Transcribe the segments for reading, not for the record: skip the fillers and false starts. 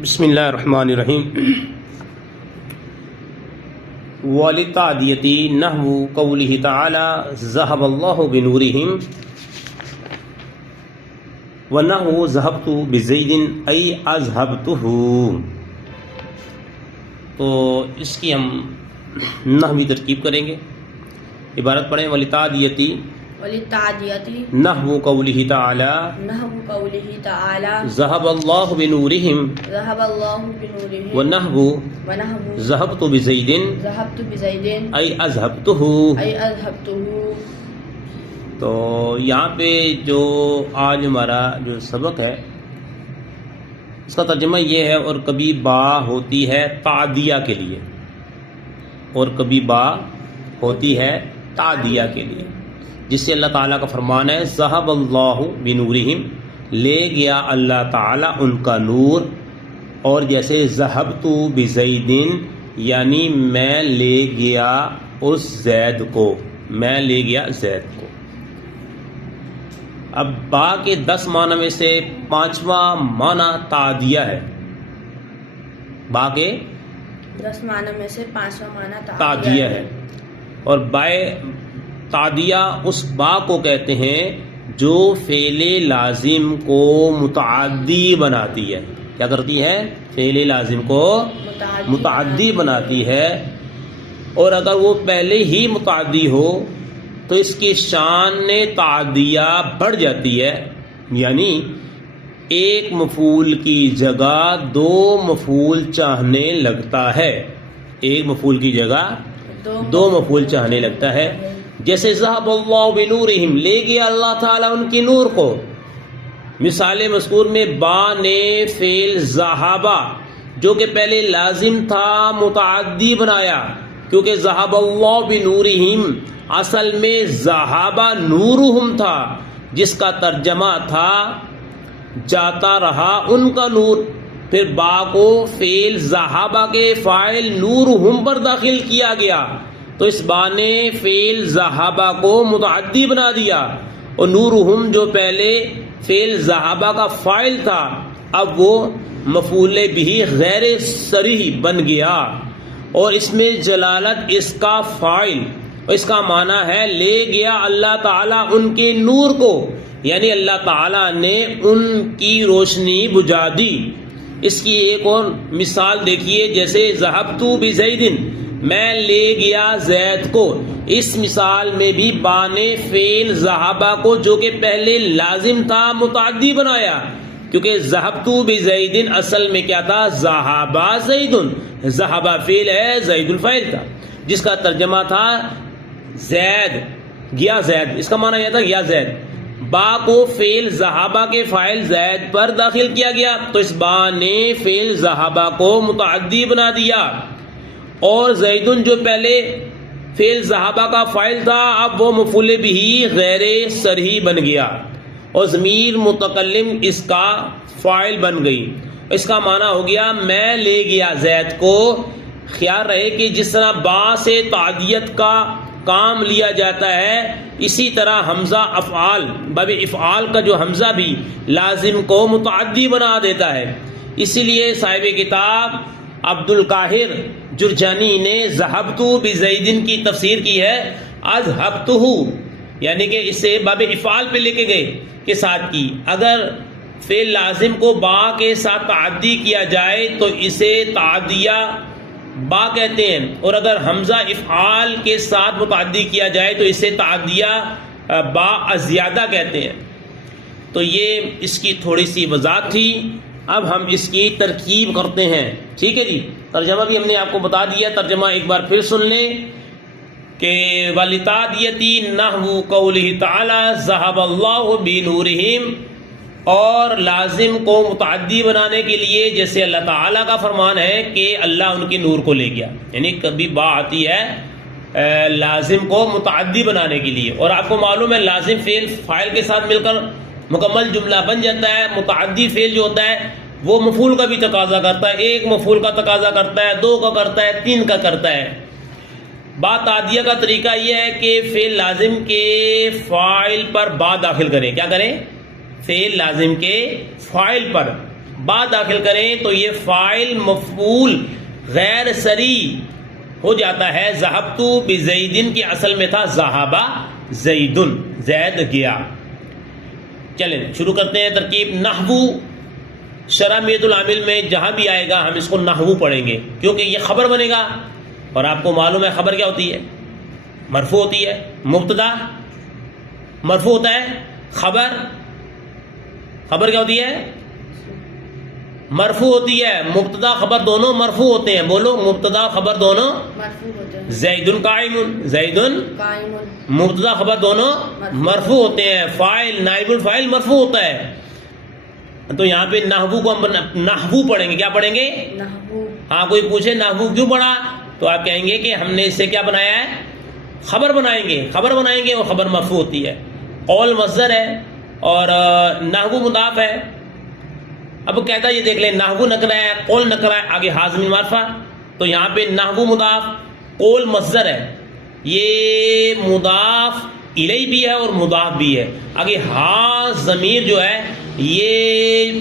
بسم اللہ الرحمن الرحیم. وَلِتَعْدِيَةِ نحو قوله تعالی ذهب اللہ بنورہم ونحو ذهبت بزید ای اذهبته. تو اس کی ہم نحوی ترکیب کریں گے. عبارت پڑھیں وَلِتَعْدِيَةِ نحو قوله تعالی ذهب اللہ بنورہم ونحو ذهبت بزید ای اذهبته. تو یہاں پہ جو آج ہمارا جو سبق ہے اس کا ترجمہ یہ ہے، اور کبھی با ہوتی ہے تعدیہ کے لیے اور کبھی با ہوتی ہے تعدیہ کے لیے، جس سے اللہ تعالیٰ کا فرمان ہے ذہب اللہ بنورہم، لے گیا اللہ تعالیٰ ان کا نور. اور جیسے ذہبت بزید یعنی میں لے گیا اس زید کو، میں لے گیا زید کو. اب با کے 10 معنی میں سے 5واں معنی تعدیہ ہے. با کے 10 معنی میں سے 5واں معنی تعدیہ ہے. اور بائے تعدیہ اس با کو کہتے ہیں جو فعل لازم کو متعدی بناتی ہے. کیا کرتی ہے؟ فعل لازم کو متعدی بناتی ہے. اور اگر وہ پہلے ہی متعدی ہو تو اس کی شان تعدیہ بڑھ جاتی ہے، یعنی ایک مفعول کی جگہ 2 مفعول چاہنے لگتا ہے. ایک مفعول کی جگہ 2 مفعول چاہنے لگتا ہے. جیسے ذہب اللہ بنورہم، لے گیا اللہ تعالیٰ ان کی نور کو. مثال مذکور میں با نے فعل ذہبا جو کہ پہلے لازم تھا متعدی بنایا، کیونکہ ذہب اللہ بنورہم اصل میں ذہبا نورہم تھا، جس کا ترجمہ تھا جاتا رہا ان کا نور. پھر با کو فعل ذہبا کے فاعل نورہم پر داخل کیا گیا، تو اس با نے فعل ذہبا کو متعدی بنا دیا، اور نورہم جو پہلے فعل ذہبا کا فاعل تھا اب وہ مفعول بھی غیر صریح بن گیا. اور اس میں جلالت اس کا فاعل، اس کا معنی ہے لے گیا اللہ تعالیٰ ان کے نور کو، یعنی اللہ تعالیٰ نے ان کی روشنی بجھا دی. اس کی ایک اور مثال دیکھیے، جیسے ذہبت بزید، میں لے گیا زید کو. اس مثال میں بھی با نے فعل ذہبا کو جو کہ پہلے لازم تھا متعدی بنایا، کیونکہ ذہبت بزید اصل میں کیا تھا؟ ذہبا زید. ذہبا فعل ہے، زید الفاعل تھا، جس کا ترجمہ تھا زید گیا زید. اس کا معنی یہ تھا گیا زید. با کو فعل ذہبا کے فاعل زید پر داخل کیا گیا، تو اس با نے فعل ذہبا کو متعدی بنا دیا. اور زیدن جو پہلے فعل ذہبا کا فاعل تھا اب وہ مفعول بھی غیر صریح بن گیا، اور ضمیر متکلم اس کا فاعل بن گئی. اس کا معنی ہو گیا میں لے گیا زید کو. خیال رہے کہ جس طرح با سے تعدیت کا کام لیا جاتا ہے، اسی طرح حمزہ افعال، باب افعال کا جو حمزہ بھی لازم کو متعدی بنا دیتا ہے. اسی لیے صاحب کتاب عبد القاہر جرجانی نے ذہبت بزید کی تفسیر کی ہے اذهبته، یعنی کہ اسے باب افعال پہ لے کے گئے کے ساتھ کی. اگر فعل لازم کو با کے ساتھ تعدی کیا جائے تو اسے تعدیہ با کہتے ہیں، اور اگر حمزہ افعال کے ساتھ متعدی کیا جائے تو اسے تعدیہ با ازیادہ کہتے ہیں. تو یہ اس کی تھوڑی سی وضاحت تھی. اب ہم اس کی ترکیب کرتے ہیں. ٹھیک ہے جی، ترجمہ بھی ہم نے آپ کو بتا دیا. ترجمہ ایک بار پھر سن لیں کہ وَلِتَعْدِيَةِ نَحْوُ قَوْلِهِ تَعَالَى ذَهَبَ اللَّهُ بِنُورِهِمْ، اور لازم کو متعدی بنانے کے لیے جیسے اللہ تعالیٰ کا فرمان ہے کہ اللہ ان کے نور کو لے گیا، یعنی کبھی با آتی ہے لازم کو متعدی بنانے کے لیے. اور آپ کو معلوم ہے لازم فعل فاعل کے ساتھ مل کر مکمل جملہ بن جاتا ہے. متعدی فعل جو ہوتا ہے وہ مفعول کا بھی تقاضا کرتا ہے، ایک مفعول کا تقاضا کرتا ہے، 2 کا کرتا ہے، 3 کا کرتا ہے. با تعدیہ کا طریقہ یہ ہے کہ فعل لازم کے فاعل پر با داخل کریں. کیا کریں؟ فعل لازم کے فاعل پر با داخل کریں تو یہ فاعل مفعول غیر صریح ہو جاتا ہے. ذهبت بزید کی اصل میں تھا ذهب زید، زید گیا. چلیں شروع کرتے ہیں ترکیب. نحو شرح میت العامل میں جہاں بھی آئے گا ہم اس کو نحو پڑھیں گے، کیونکہ یہ خبر بنے گا اور آپ کو معلوم ہے خبر کیا ہوتی ہے؟ مرفوع ہوتی ہے. مبتدا مرفوع ہوتا ہے، خبر کیا ہوتی ہے؟ مرفوع ہوتی ہے. مبتدا خبر دونوں مرفوع ہوتے ہیں. بولو مبتدا خبر دونوں مرفوع ہوتے ہیں. زیدن قائم، زیدن قائم. مبتدا خبر دونوں مرفوع ہوتے ہیں. فاعل نائب الفاعل مرفوع ہوتا ہے. تو یہاں پہ نحو کو ہم نحو پڑھیں گے. کیا پڑھیں گے؟ نحو. ہاں کوئی پوچھے نحو کیوں پڑھا تو آپ کہیں گے کہ ہم نے اس سے کیا بنایا ہے؟ خبر بنائیں گے. خبر بنائیں گے اور خبر مرفوع ہوتی ہے. قول مصدر ہے اور نحو مضاف ہے. اب کہتا ہے یہ دیکھ لیں نحو نکرہ ہے، قول نکرہ ہے، آگے حاضم معرفہ. تو یہاں پہ نحو مضاف، قول مصدر ہے. یہ مضاف الیہ بھی ہے اور مضاف بھی ہے. آگے ہا ضمیر جو ہے یہ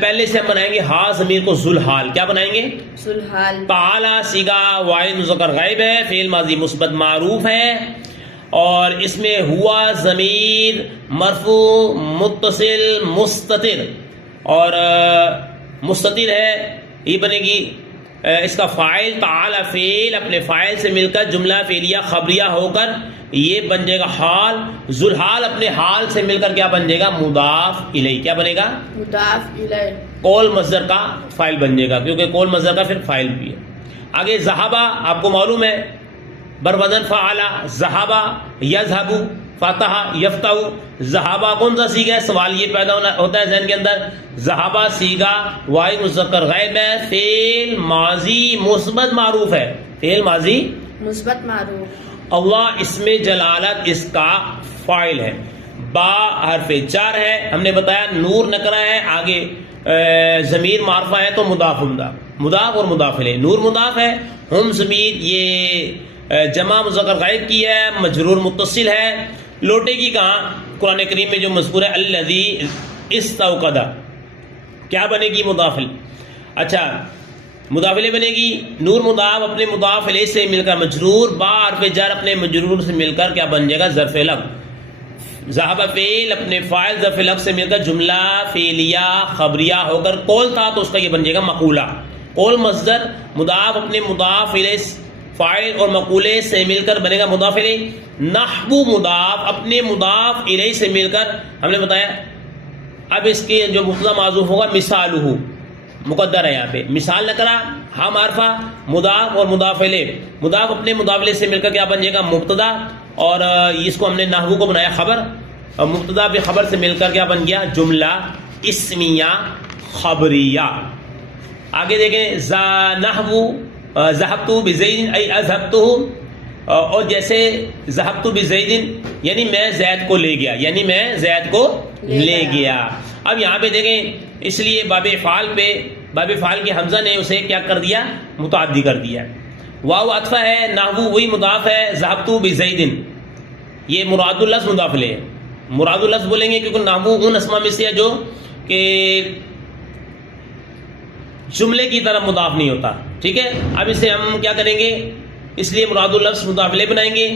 پہلے سے ہم بنائیں گے ہا ضمیر کو ذوالحال. کیا بنائیں گے؟ ذوالحال. تعالی صیغہ واحد مذکر غائب ہے، فعل ماضی مثبت معروف ہے اور اس میں ہوا ضمیر مرفوع متصل مستتر اور مستتر ہے. یہ بنے گی اس کا فاعل تعالی فعل اپنے فاعل سے مل کر جملہ فعلیہ خبریہ ہو کر یہ بن جائے گا حال. ذوالحال اپنے حال سے مل کر کیا بن جائے گا؟ مضاف الیہ. کیا بنے گا؟ مضاف الیہ. قول مصدر کا فاعل بن جائے گا کیونکہ قول مصدر کا پھر فاعل بھی ہے. آگے ذہبا آپ کو معلوم ہے بر وزن فعلا. ذہبا یذہب، فتح یفتح. ذہبا کون سا صیغہ ہے؟ سوال یہ پیدا ہوتا ہے ذہن کے اندر. ذہبا صیغہ واحد مذکر غائب ہے، فعل ماضی مثبت معروف ہے. فعل ماضی مثبت معروف. اللہ اس میں جلالت اس کا فاعل ہے. با حرف جر ہے، ہم نے بتایا نور نکرہ ہے، آگے ضمیر معرفہ ہے تو مضاف مضاف اور مضاف الیہ. نور مضاف ہے، ہم ضمیر یہ جمع مذکر غائب کی ہے، مجرور متصل ہے. لوٹے کی کہاں؟ قرآن کریم میں جو مذکور ہے الذی استوقد. کیا بنے گی؟ مضاف الیہ. اچھا مضاف الیہ بنے گی. نور مضاف اپنے مضاف الیہ سے مل کر مجرور، با حرف جر اپنے مجرور سے مل کر کیا بن جائے گا؟ ظرف لفظ. ذهب فعل اپنے فاعل ظرف لفظ سے مل کر جملہ فعلیہ خبریہ ہو کر قول تھا تو اس کا یہ بن جائے گا مقولہ. قول مصدر مضاف اپنے مضاف الیہ فاعل اور مقولے سے مل کر بنے گا مضاف الیہ. نحو مضاف اپنے مضاف الیہ سے مل کر ہم نے بتایا اب اس کے جو مبتدا معذوف ہوگا مثالہ مقدر ہے. یہاں پہ مثال نکرہ ہاں معرفہ مضاف اور مضاف الیہ. مضاف اپنے مضاف الیہ سے مل کر کیا بن جائے گا؟ مبتدا اور اس کو ہم نے نحو کو بنایا خبر اور مبتدا بھی خبر سے مل کر کیا بن گیا؟ جملہ اسمیہ خبریہ. آگے دیکھیں نحو ذهبت بزید ای اذهبته اور جیسے ذهبت بزید یعنی میں زید کو لے گیا، یعنی میں زید کو لے گیا. اب یہاں پہ دیکھیں اس لیے باب فعال پہ باب فعال کے حمزہ نے اسے کیا کر دیا؟ متعدی کر دیا. واو عطفہ ہے، نحو وہی مضاف ہے، ذهبت بزید یہ مراد اللفظ مضاف الیہ. مراد اللفظ بولیں گے کیونکہ نحو ان اسماء میں سے ہے جو کہ جملے کی طرف مضاف نہیں ہوتا. ٹھیک ہے، اب اسے ہم کیا کریں گے؟ اس لیے مراد اللفظ مضاف الیہ بنائیں گے.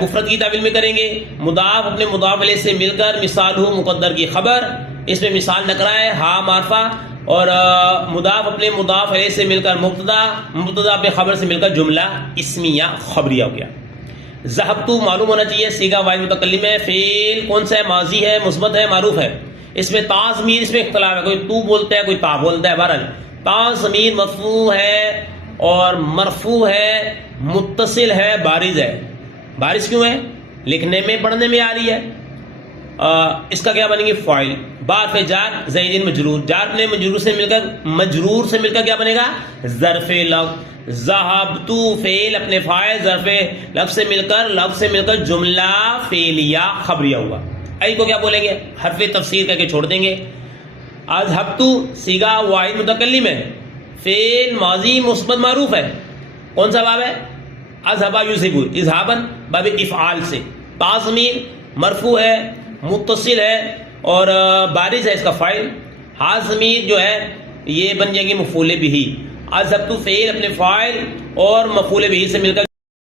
مفرد کی تعویل میں کریں گے. مضاف اپنے مضاف الیہ سے مل کر مثال ہو مقدر کی خبر، اس میں مثال نکرہ ہے ہا معرفہ اور مضاف اپنے مضاف الیہ سے مل کر مبتدا اپنے خبر سے مل کر جملہ اسمیہ خبریہ ہو گیا. ذهبت معلوم ہونا چاہیے صیغہ واحد متکلم ہے. فعل کون سا ہے؟ ماضی ہے، مثبت ہے، معروف ہے. اس میں تا ضمیر اس میں اختلاف ہے، کوئی تو بولتا ہے کوئی تا بولتا ہے. بہرحال تا ضمیر مرفوع ہے اور مرفوع ہے متصل ہے بارز ہے. بارز کیوں ہے؟ لکھنے میں پڑھنے میں آ رہی ہے. اس کا کیا بنے گی؟ فاعل. بار جار زید مجرور، جار نے مجرور سے مل کر کیا بنے گا؟ ظرف لفظ. ذهبت فعل اپنے فاعل ظرف لفظ سے مل کر جملہ فعلیہ خبریہ ہوا. ای کو کیا بولیں گے؟ حرف تفسیر کر کے چھوڑ دیں گے. اذهبت صیغہ واحد متکلم ہے، فعل ماضی مثبت معروف ہے. کون سا باب ہے؟ اذهب یذهب اذهابا باب افعال سے. تا ضمیر مرفوع ہے متصل ہے اور بارز ہے اس کا فاعل. ہا ضمیر جو ہے یہ بن جائیں گے مفعول بہ. اذهبت فعل اپنے فاعل اور مفعول بہ سے مل کر